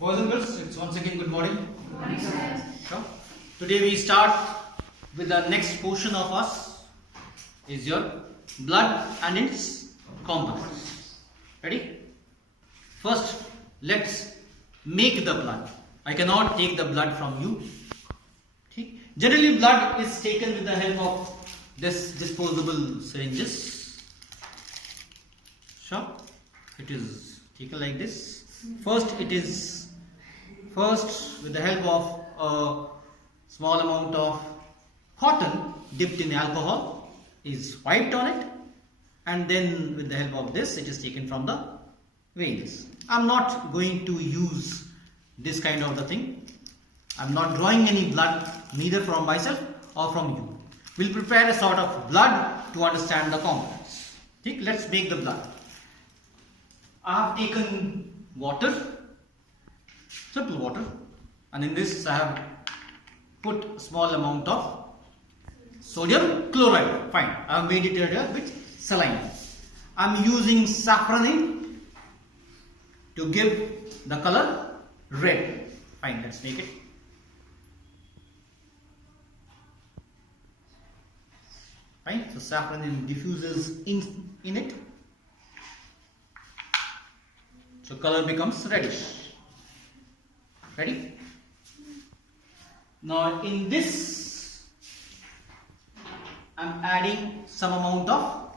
Boys and girls, it's once again good morning. Good morning, sir. Sure. Today we start with the next portion of us is your blood and its components. Ready? First, let's make the blood. I cannot take the blood from you. Okay. Generally, blood is taken with the help of this disposable syringes. Sure. It is taken like this. First with the help of a small amount of cotton dipped in alcohol is wiped on it, and then with the help of this it is taken from the veins. I am not going to use this kind of the thing. I am not drawing any blood neither from myself or from you. We will prepare a sort of blood to understand the components. Okay, let's make the blood. I have taken water, simple water, and in this I have put a small amount of sodium chloride. Fine, I have made it here with saline. I am using saffron to give the color red. Fine, let's make it. Fine, so saffron diffuses in it. So color becomes reddish. Ready? Now in this I am adding some amount of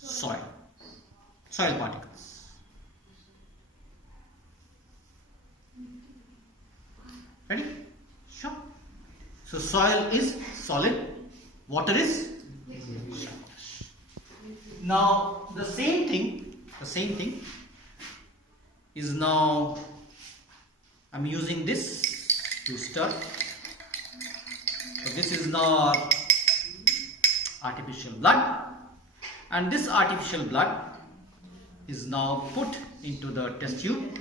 soil particles. Ready? Sure. So soil is solid, water is solid. Now the same thing is now I am using this to stir. So this is now artificial blood, and this artificial blood is now put into the test tube.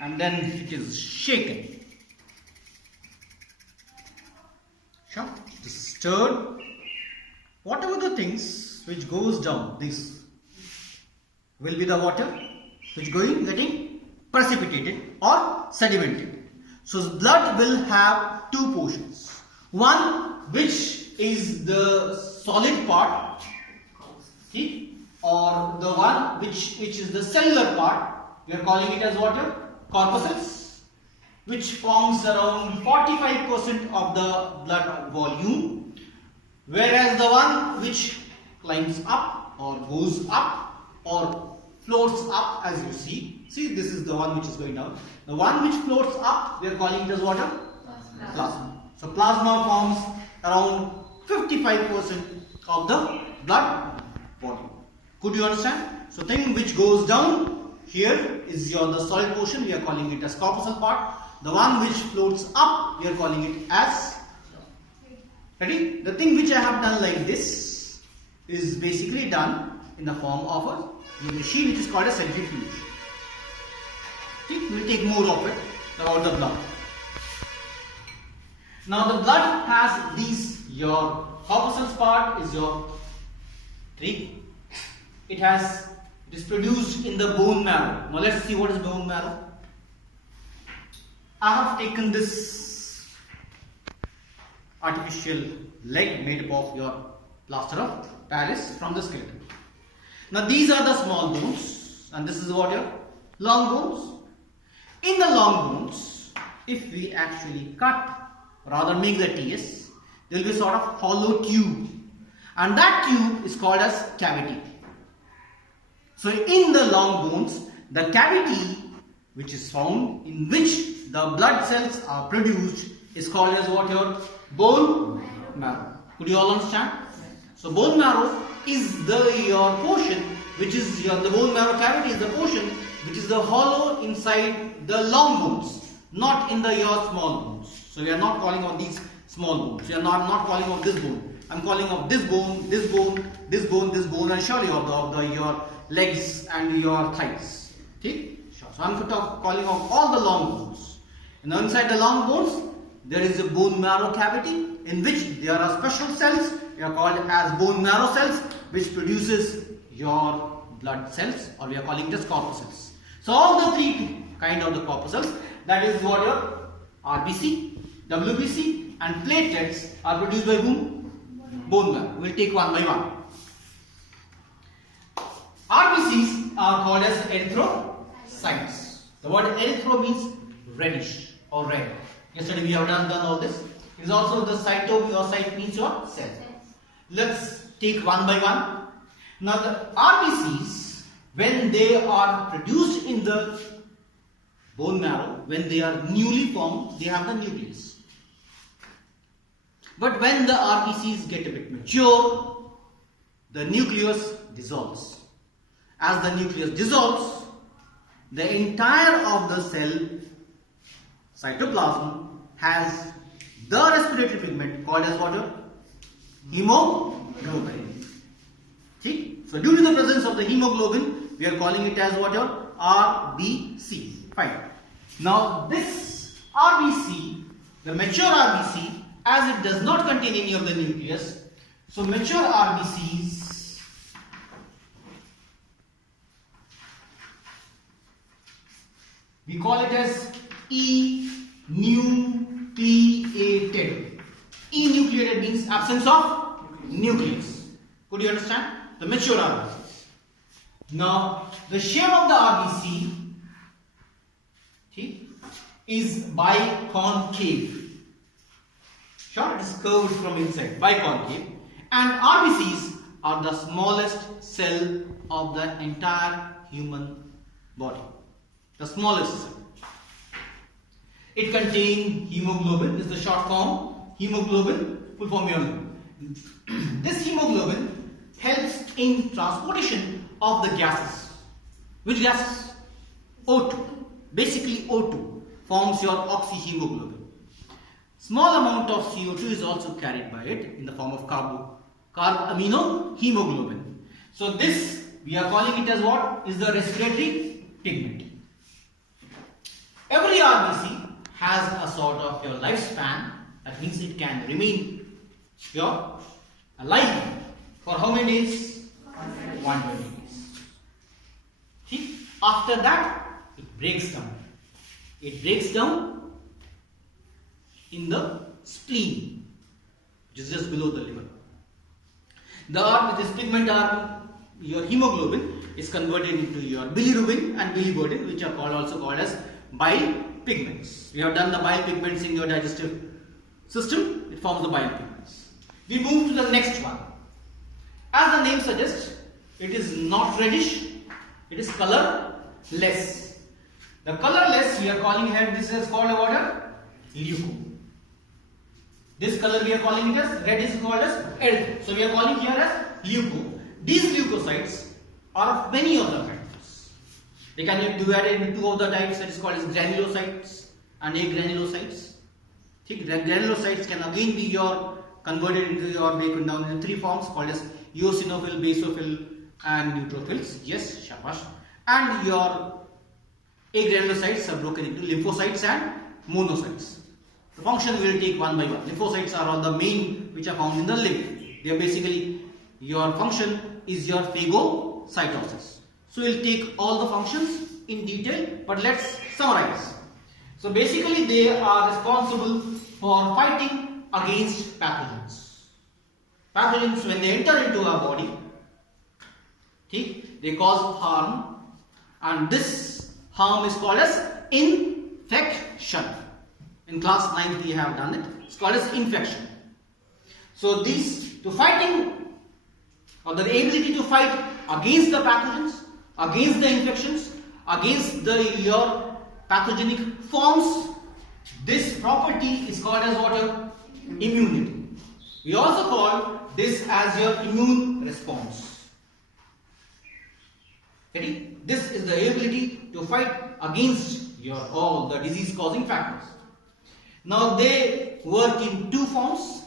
And then it is shaken. Sure. It is stirred. Whatever the things which goes down, this will be the water which getting precipitated or sedimented. So blood will have two portions. One which is the solid part, see, or the one which is the cellular part. We are calling it as water. Corpuscles, which forms around 45% of the blood volume, whereas the one which climbs up or goes up or floats up, as you see this is the one which is going down. The one which floats up, we are calling it as water? Plasma. So plasma forms around 55% of the blood volume. Could you understand? So thing which goes down here is the solid portion, we are calling it as corpuscle part. The one which floats up, we are calling it as, ready? The thing which I have done like this is basically done in the form of a machine which is called a centrifuge. Okay? We will take more of it about the blood. Now the blood has these, your corpuscles part is your tree. It is produced in the bone marrow. Now let's see what is bone marrow. I have taken this artificial leg made up of your plaster of Paris from the skeleton. Now these are the small bones, and this is what your long bones. In the long bones, if we actually cut, rather make the TS, there will be a sort of hollow tube, and that tube is called as cavity. So in the long bones, the cavity which is found, in which the blood cells are produced, is called as what? Your bone marrow. Could you all understand? So bone marrow is your portion, which is the bone marrow cavity is the portion which is the hollow inside the long bones, not in your small bones. So we are not calling of these small bones. We are not calling of this bone. I am calling of this bone, this bone, this bone, this bone, and surely of your legs and your thighs. Okay? Sure. So I am calling of all the long bones. Now inside the long bones, there is a bone marrow cavity in which there are special cells. They are called as bone marrow cells, which produces your blood cells, or we are calling it as corpuscles. So all the three kind of the corpuscles, that is what your RBC, WBC and platelets are produced by whom? Bone marrow. We will take one by one. RBCs are called as erythrocytes. The word erythro means reddish or red. Yesterday we have done all this. It is also the cyto, or cyte means your cell. Let's take one by one. Now the RBCs, when they are produced in the bone marrow, when they are newly formed, they have the nucleus. But when the RBCs get a bit mature, the nucleus dissolves. As the nucleus dissolves, the entire of the cell cytoplasm has the respiratory pigment called as what? Hemoglobin. See? So due to the presence of the hemoglobin, we are calling it as what? RBC. Fine. Now this RBC, the mature RBC, as it does not contain any of the nucleus, so mature RBCs we call it as enucleated. Enucleated means absence of nucleus. Could you understand? The mature RBCs. Now the shape of the RBC is biconcave. Sure, it is curved from inside, biconcave. And RBCs are the smallest cell of the entire human body. The smallest cell. It contains hemoglobin, this is the short form. Hemoglobin, full form you know. This hemoglobin helps in transportation of the gases. Which gases? O2. Basically O2 forms your oxyhemoglobin. Small amount of CO2 is also carried by it in the form of carb-amino hemoglobin. So this we are calling it as what? Is the respiratory pigment. Every RBC has a sort of your lifespan. That means it can remain your alive for how many days? 120 days. See? After that, it breaks down. It breaks down in the spleen, which is just below the liver. This pigment your hemoglobin is converted into your bilirubin and biliverdin, which are also called as bile pigments. We have done the bile pigments in your digestive system. It forms the bile pigments. We move to the next one. As the name suggests, it is not reddish. It is colorless. The colorless we are calling here, this is called a water leuco. This color we are calling it as red is called as erythro. So we are calling here as leuco. These leukocytes are of many of the kinds. They can be divided into two of the types, that is called as granulocytes and agranulocytes. The granulocytes can again be converted into broken down into three forms called as eosinophil, basophil and neutrophils. Yes, shabash. And your agranulocytes are broken into lymphocytes and monocytes. The function we will take one by one. Lymphocytes are all the main which are found in the lymph. They are basically, your function is your phagocytosis. So we will take all the functions in detail, but let's summarize. So basically they are responsible for fighting against pathogens. Pathogens, when they enter into our body, they cause harm, and this harm is called as infection. In class 9 we have done it. It's called as infection. So these to fighting, or the ability to fight against the pathogens, against the infections, against your pathogenic forms, this property is called as what? Immunity. We also call this as your immune response. Okay? This is the ability to fight against all the disease causing factors. Now they work in two forms.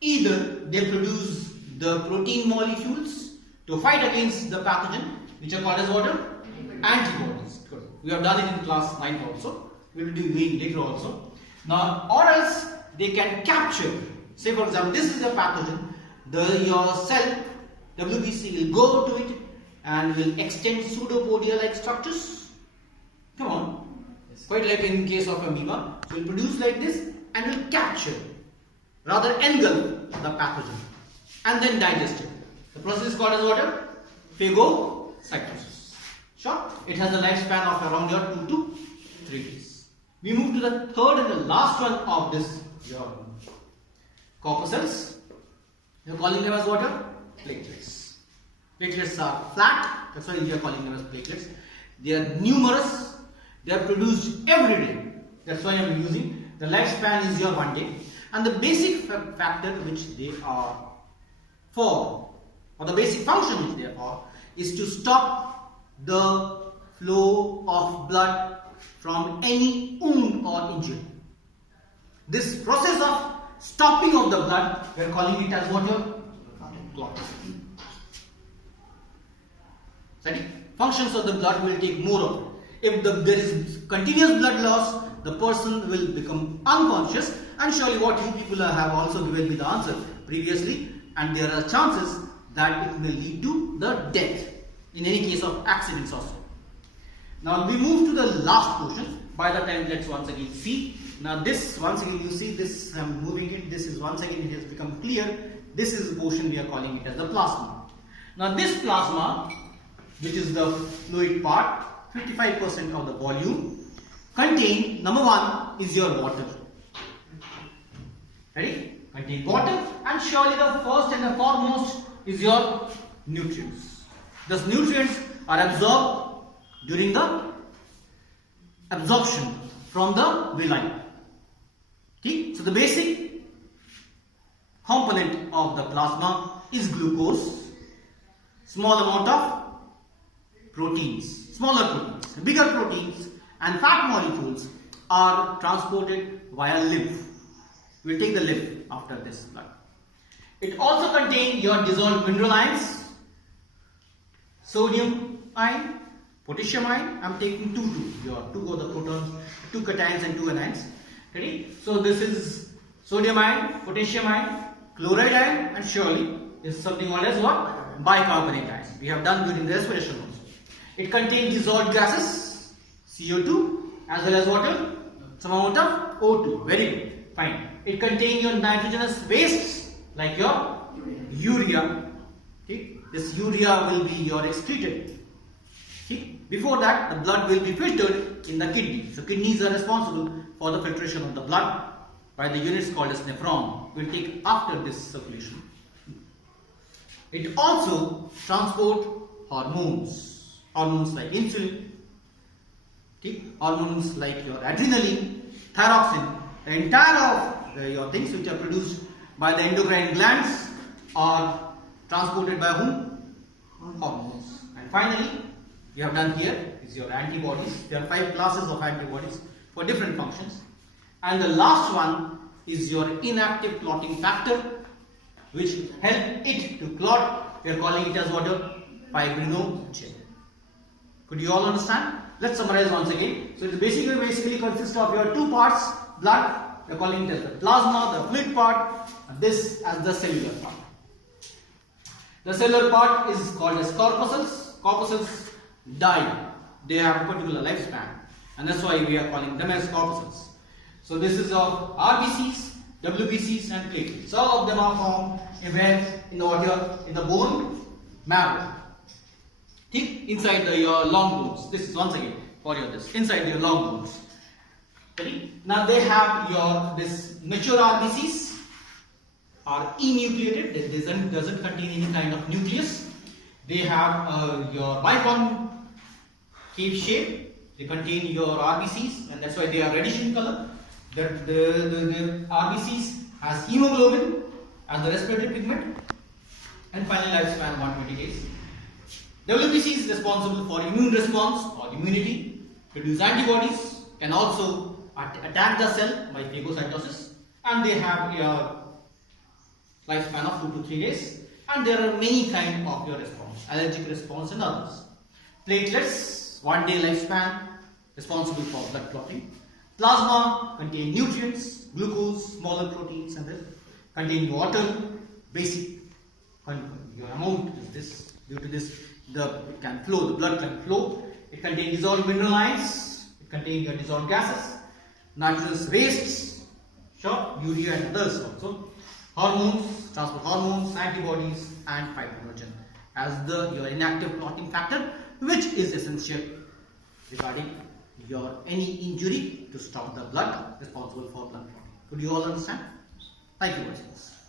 Either they produce the protein molecules to fight against the pathogen, which are called as what? Antibodies. Good. We have done it in class 9 also. we will be doing later also. Now, or else they can capture. Say for example, this is a pathogen. Your cell WBC will go to it and will extend pseudopodia-like structures. Come on, quite like in case of amoeba. So it will produce like this and will capture, rather engulf the pathogen and then digest it. The process is called as what? Phagocytosis. Sure. It has a lifespan of around your 2 to 3 days. We move to the third and the last one of this corpuscles. You are calling them as what? Platelets. Platelets are flat. That's why we are calling them as platelets. They are numerous. They are produced every day. That's why I am using. The lifespan is your 1 day. And the basic factor which they are for, or the basic function which they are for, is to stop the flow of blood from any wound or injury. This process of stopping of the blood, we are calling it as what? Clotting. Functions of the blood will take more of it. If there is continuous blood loss, the person will become unconscious, and surely what you people have also given me the answer previously, and there are chances that it may lead to the death in any case of accidents also. Now we move to the last portion. By the time, let's once again see. Now this, once again you see this, I am moving it, this is once again it has become clear. This is the portion we are calling it as the plasma. Now this plasma, which is the fluid part, 55% of the volume, contain, number one is your water. Ready? Contain water, and surely the first and the foremost is your nutrients. Thus nutrients are absorbed during the absorption from the villi. Okay? So the basic component of the plasma is glucose, small amount of proteins, smaller proteins, bigger proteins and fat molecules are transported via lymph. We will take the lymph after this blood. It also contains your dissolved mineral ions, sodium ion, potassium ion. I am taking two of the protons, 2 cations and 2 anions. Ready? So this is sodium ion, potassium ion, chloride ion, and surely is something called as what? Bicarbonate ion. We have done during the respiration also. It contains dissolved gases, CO2, as well as water, some amount of O2. Very good. Fine. It contains your nitrogenous wastes like your urea. Okay? This urea will be your excreted. Okay? Before that, the blood will be filtered in the kidney. So kidneys are responsible for the filtration of the blood by the units called as nephron. We will take after this circulation. It also transports hormones. Hormones like insulin, okay? Hormones like your adrenaline, thyroxine. The entire of your things which are produced by the endocrine glands are transported by whom? Hormones. And finally, we have done here is your antibodies. There are 5 classes of antibodies for different functions. And the last one is your inactive clotting factor, which help it to clot. We are calling it as what? Fibrinogen. Could you all understand? Let's summarize once again. So it basically consists of your 2 parts, blood. We are calling it as the plasma, the fluid part, and this as the cellular part. The cellular part is called as corpuscles. Corpuscles die. They have a particular lifespan, and that's why we are calling them as corpuscles. So this is of RBCs, WBCs, and platelets. All of them are formed in the bone marrow. Inside your long bones. This is once again for your inside your long bones. Ready? Now they have this mature RBCs are enucleated. That doesn't contain any kind of nucleus. They have your biconcave shape. They contain your RBCs, and that's why they are reddish in color. The RBCs has hemoglobin as the respiratory pigment, and finally lifespan 120 days. WBC is responsible for immune response or immunity, produce antibodies, can also attack the cell by phagocytosis, and they have a lifespan of 2 to 3 days. And there are many kinds of your response, allergic response and others. Platelets, 1 day lifespan, responsible for blood clotting. Plasma contain nutrients, glucose, smaller proteins, and this contain water. Basic your amount is this. Due to this, it can flow. The blood can flow. It contains dissolved mineral ions. It contains your dissolved gases, nitrogenous wastes, urea and others also. Hormones, transport hormones, antibodies, and fibrinogen as your inactive clotting factor, which is essential regarding your any injury to stop the blood responsible for blood clotting. Could you all understand? Thank you for watching this.